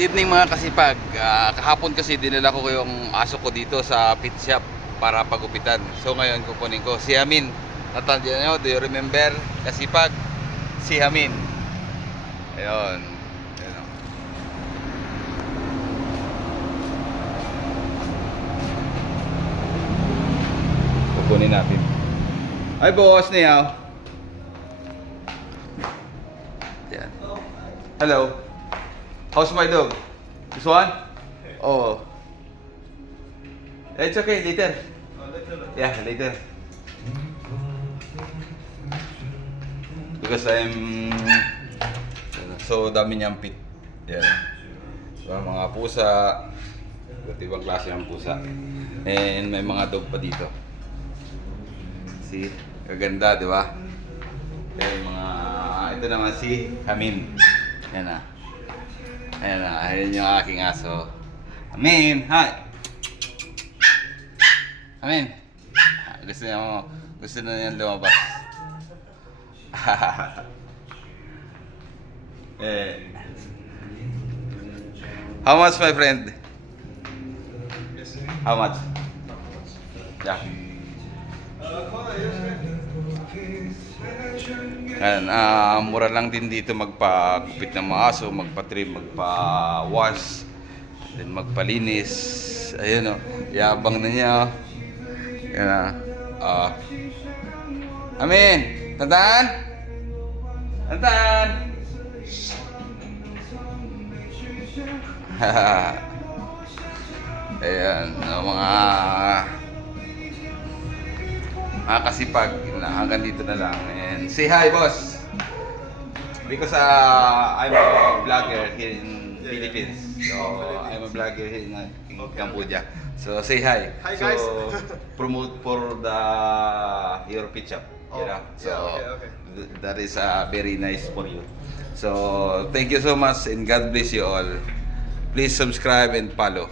Good evening mga kasipag. Kahapon kasi dinala ko yung aso ko dito sa pet shop para pagupitan. So ngayon kukunin ko si Amin. Natandiyan nyo, do you remember kasipag? Si Amin. Ayun. Ayun o. Kukunin natin. Hi boss, niyaw. Yan. Hello. How's my dog? This one? Oh. It's okay, later. Yeah, later. Because I'm... So, dami niyang pit. Yan. So, mga pusa. Iba't ibang klase ng pusa. And may mga dog pa dito. See? Kaganda, di ba? And mga... Ito naman si Amin. Yan na. Ayan na, ayan yung aking aso. Amin! Hi! Amin! Gusto na niyan lumabas. Eh. How much, my friend? How much? Yeah. Ayan, mura lang din dito magpagupit ng mga aso, magpa-trim, magpa-wash, then magpalinis. Ayun o, yabang na niya o. Yan na. Amin! Tandaan! Tandaan! Ayan, mga kasipag, hanggang dito na lang. And say hi, boss! Because I'm a vlogger here in Philippines. So I'm a vlogger here in Cambodia. So say hi. Hi guys. So promote for your pet shop. You know? So okay. that is very nice for you. So thank you so much and God bless you all. Please subscribe and follow.